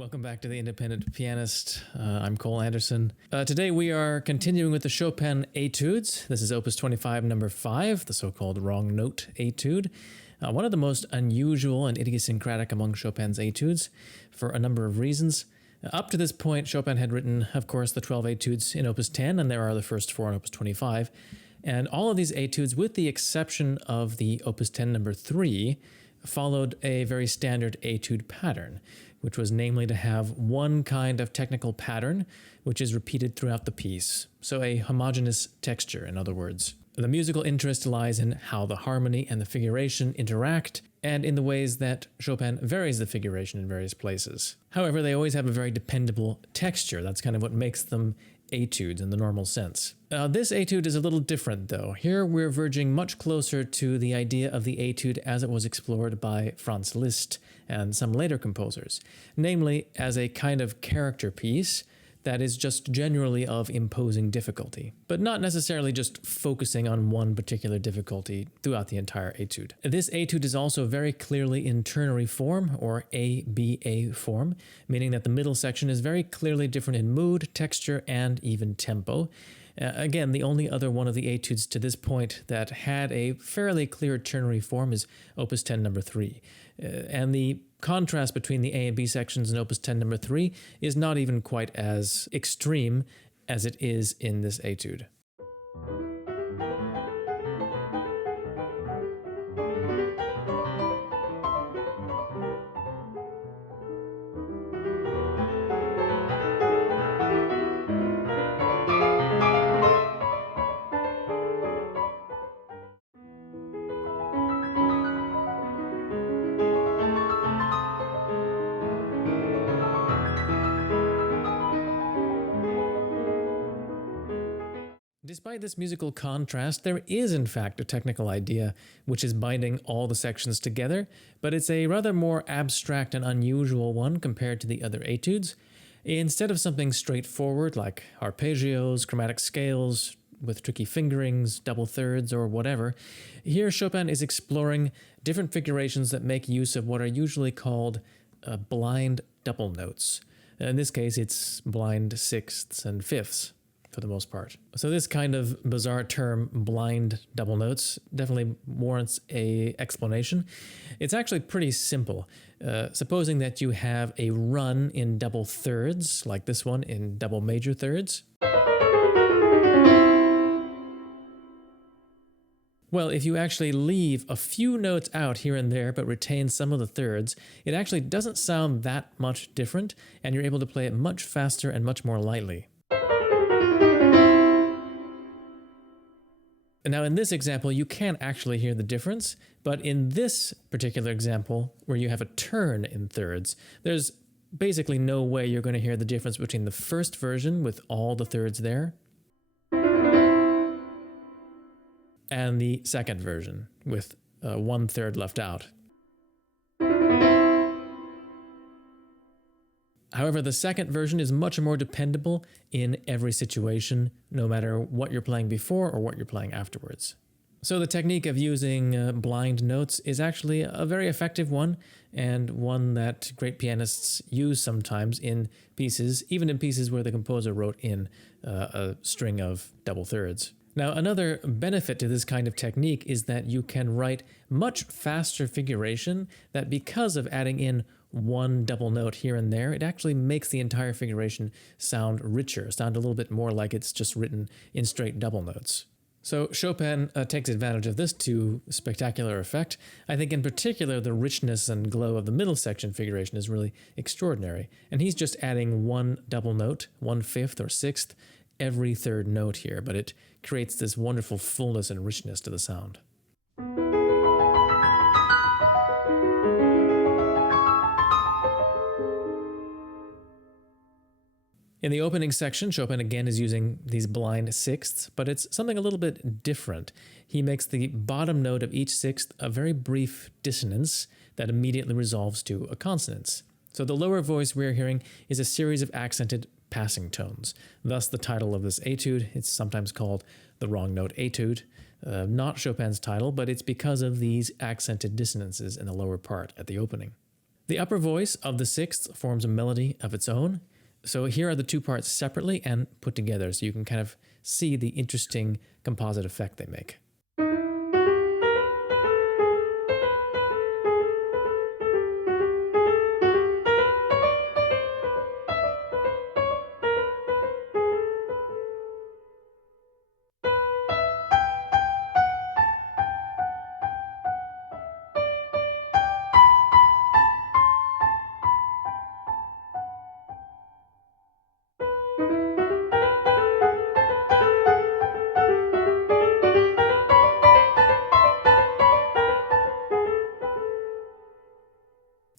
welcome back to The Independent Pianist. I'm Cole Anderson. Today we are continuing with the Chopin Etudes. This is Opus 25, number 5, the so-called wrong note etude. One of the most unusual and idiosyncratic among Chopin's etudes for a number of reasons. Up to this point, Chopin had written, of course, the 12 etudes in Opus 10, and there are the first 4 in Opus 25. And all of these etudes, with the exception of the Opus 10 number 3, followed a very standard etude pattern, which was namely to have one kind of technical pattern which is repeated throughout the piece. So a homogeneous texture, in other words. The musical interest lies in how the harmony and the figuration interact, and in the ways that Chopin varies the figuration in various places. However, they always have a very dependable texture. That's kind of what makes them etudes in the normal sense. This etude is a little different, though. Here we're verging much closer to the idea of the etude as it was explored by Franz Liszt and some later composers, namely as a kind of character piece that is just generally of imposing difficulty, but not necessarily just focusing on one particular difficulty throughout the entire etude. This etude is also very clearly in ternary form, or ABA form, meaning that the middle section is very clearly different in mood, texture, and even tempo. Again, the only other one of the etudes to this point that had a fairly clear ternary form is Opus 10 number 3. And the contrast between the A and B sections in Opus 10 number 3 is not even quite as extreme as it is in this etude. Despite this musical contrast, there is in fact a technical idea which is binding all the sections together, but it's a rather more abstract and unusual one compared to the other etudes. Instead of something straightforward like arpeggios, chromatic scales with tricky fingerings, double thirds, or whatever, here Chopin is exploring different figurations that make use of what are usually called blind double notes. In this case, it's blind sixths and fifths, for the most part. So this kind of bizarre term, blind double notes, definitely warrants an explanation. It's actually pretty simple. Supposing that you have a run in double thirds, like this one in double major thirds. Well, if you actually leave a few notes out here and there but retain some of the thirds, it actually doesn't sound that much different, and you're able to play it much faster and much more lightly. Now, in this example, you can't actually hear the difference, but in this particular example, where you have a turn in thirds, there's basically no way you're going to hear the difference between the first version with all the thirds there and the second version with 1/3 left out. However, the second version is much more dependable in every situation, no matter what you're playing before or what you're playing afterwards. So the technique of using blind notes is actually a very effective one, and one that great pianists use sometimes in pieces, even in pieces where the composer wrote in a string of double thirds. Now, another benefit to this kind of technique is that you can write much faster figuration that, because of adding in one double note here and there, it actually makes the entire figuration sound richer, sound a little bit more like it's just written in straight double notes. So Chopin takes advantage of this to spectacular effect. I think in particular the richness and glow of the middle section figuration is really extraordinary, and he's just adding one double note, 1/5 or 6th, every third note here, but it creates this wonderful fullness and richness to the sound. In the opening section, Chopin again is using these blind sixths, but it's something a little bit different. He makes the bottom note of each sixth a very brief dissonance that immediately resolves to a consonance. So the lower voice we're hearing is a series of accented passing tones. Thus the title of this etude, it's sometimes called the wrong note etude. Not Chopin's title, but it's because of these accented dissonances in the lower part at the opening. The upper voice of the sixth forms a melody of its own. So here are the two parts separately and put together, so you can kind of see the interesting composite effect they make.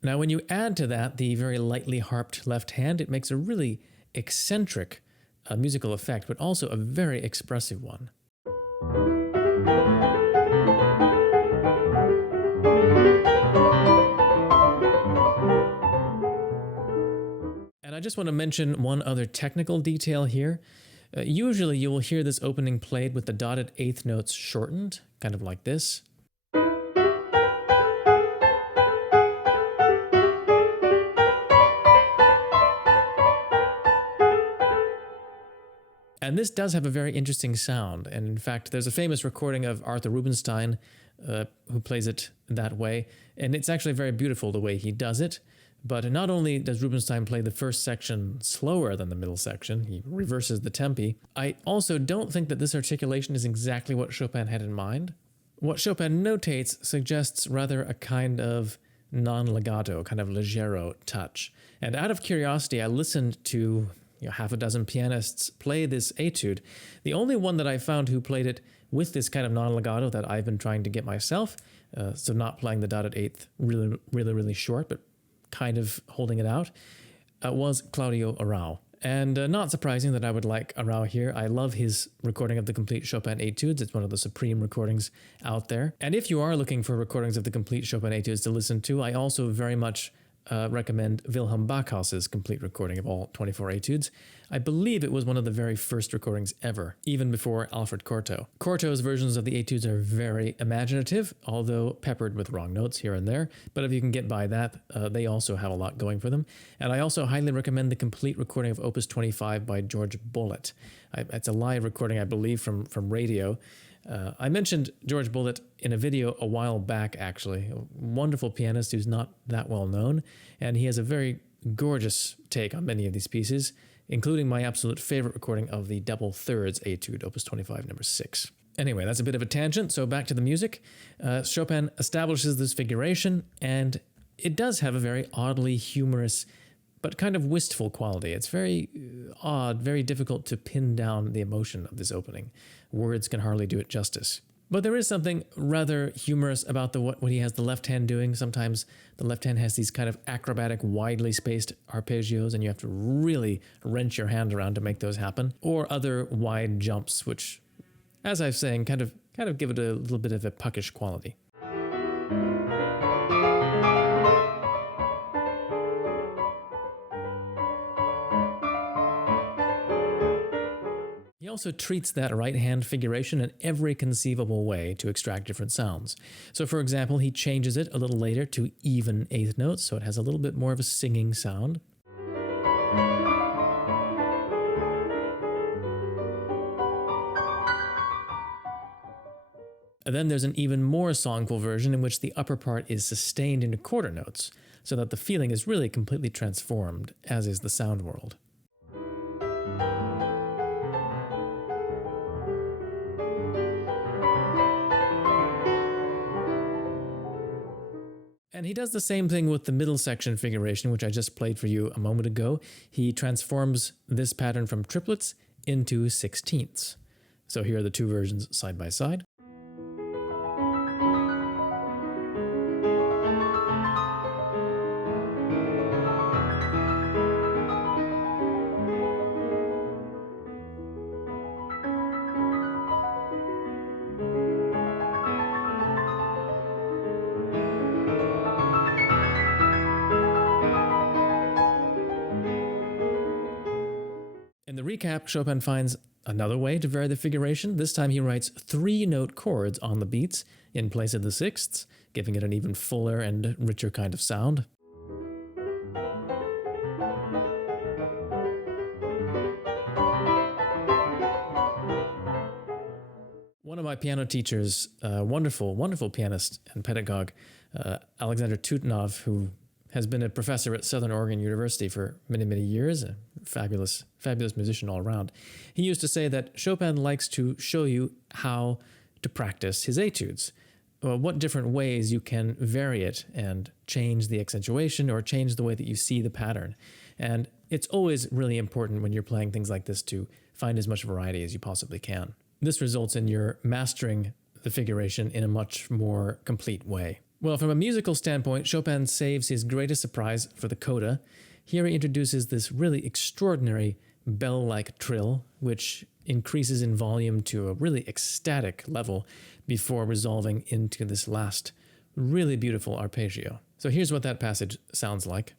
Now, when you add to that the very lightly harped left hand, it makes a really eccentric musical effect, but also a very expressive one. And I just want to mention one other technical detail here. Usually you will hear this opening played with the dotted eighth notes shortened, kind of like this. And this does have a very interesting sound. And in fact, there's a famous recording of Arthur Rubinstein who plays it that way. And it's actually very beautiful the way he does it. But not only does Rubinstein play the first section slower than the middle section, he reverses the tempi, I also don't think that this articulation is exactly what Chopin had in mind. What Chopin notates suggests rather a kind of non-legato, kind of leggero touch. And out of curiosity, I listened to half a dozen pianists play this etude. The only one that I found who played it with this kind of non-legato that I've been trying to get myself, so not playing the dotted eighth really short, but kind of holding it out, was Claudio Arrau. And not surprising that I would like Arrau here. I love his recording of the complete Chopin Etudes. It's one of the supreme recordings out there. And if you are looking for recordings of the complete Chopin Etudes to listen to, I also very much recommend Wilhelm Backhaus's complete recording of all 24 etudes. I believe it was one of the very first recordings ever, even before Alfred Cortot. Cortot's versions of the etudes are very imaginative, although peppered with wrong notes here and there. But if you can get by that, they also have a lot going for them. And I also highly recommend the complete recording of Opus 25 by George Bullitt. It's a live recording, I believe, from radio. I mentioned George Bullitt in a video a while back, actually. A wonderful pianist who's not that well known, and he has a very gorgeous take on many of these pieces, including my absolute favorite recording of the double thirds etude, Opus 25, number 6. Anyway, that's a bit of a tangent, so back to the music. Chopin establishes this figuration, and it does have a very oddly humorous but kind of wistful quality. It's very odd, very difficult to pin down the emotion of this opening. Words can hardly do it justice. But there is something rather humorous about what he has the left hand doing. Sometimes the left hand has these kind of acrobatic, widely spaced arpeggios, and you have to really wrench your hand around to make those happen. Or other wide jumps, which, as I was saying, kind of give it a little bit of a puckish quality. He also treats that right-hand figuration in every conceivable way to extract different sounds. So for example, he changes it a little later to even eighth notes, so it has a little bit more of a singing sound. And then there's an even more songful version in which the upper part is sustained into quarter notes, so that the feeling is really completely transformed, as is the sound world. And he does the same thing with the middle section figuration, which I just played for you a moment ago. He transforms this pattern from triplets into sixteenths. So here are the two versions side by side. In the recap, Chopin finds another way to vary the figuration. This time he writes 3-note chords on the beats in place of the sixths, giving it an even fuller and richer kind of sound. my piano teachers, wonderful, wonderful pianist and pedagogue, Alexander Tutenov, who has been a professor at Southern Oregon University for many, many years, a fabulous, fabulous musician all around. He used to say that Chopin likes to show you how to practice his etudes, what different ways you can vary it and change the accentuation or change the way that you see the pattern. And it's always really important when you're playing things like this to find as much variety as you possibly can. This results in your mastering the figuration in a much more complete way. Well, from a musical standpoint, Chopin saves his greatest surprise for the coda. Here he introduces this really extraordinary bell-like trill, which increases in volume to a really ecstatic level before resolving into this last really beautiful arpeggio. So here's what that passage sounds like.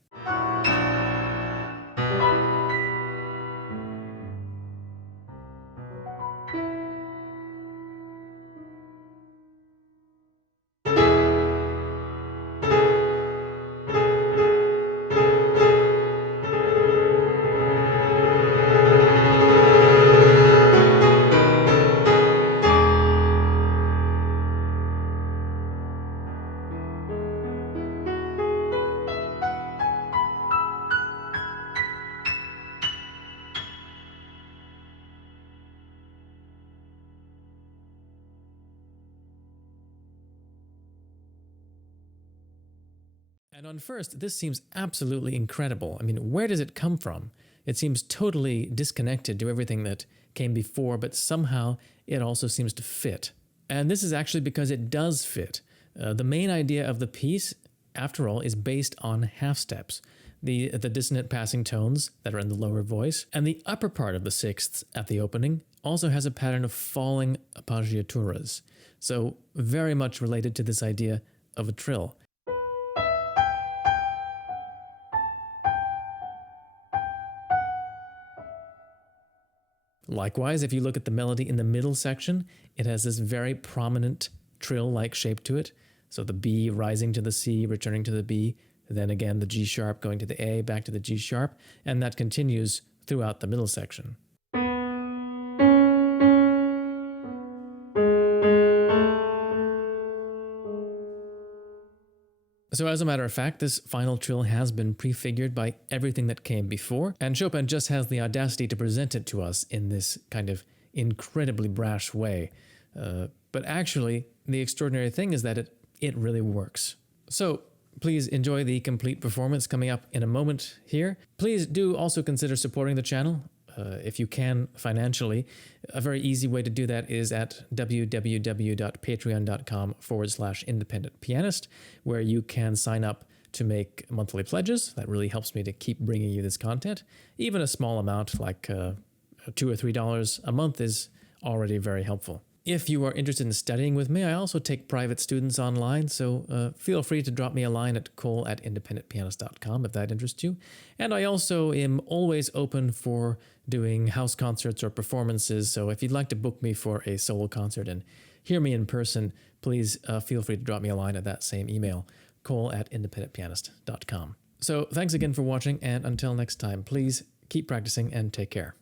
And on first, this seems absolutely incredible. I mean, where does it come from? It seems totally disconnected to everything that came before, but somehow it also seems to fit. And this is actually because it does fit. The main idea of the piece, after all, is based on half steps. The dissonant passing tones that are in the lower voice, and the upper part of the sixths at the opening also has a pattern of falling appoggiaturas. So very much related to this idea of a trill. Likewise, if you look at the melody in the middle section, it has this very prominent trill-like shape to it. So the B rising to the C, returning to the B, then again the G sharp going to the A, back to the G sharp, and that continues throughout the middle section. So as a matter of fact, this final trill has been prefigured by everything that came before, and Chopin just has the audacity to present it to us in this kind of incredibly brash way. But actually, the extraordinary thing is that it really works. So please enjoy the complete performance coming up in a moment here. Please do also consider supporting the channel. If you can financially. A very easy way to do that is at www.patreon.com/independent pianist, where you can sign up to make monthly pledges. That really helps me to keep bringing you this content. Even a small amount like $2 or $3 a month is already very helpful. If you are interested in studying with me, I also take private students online, so feel free to drop me a line at cole@independentpianist.com if that interests you. And I also am always open for doing house concerts or performances, so if you'd like to book me for a solo concert and hear me in person, please feel free to drop me a line at that same email, cole@independentpianist.com. So thanks again for watching, and until next time, please keep practicing and take care.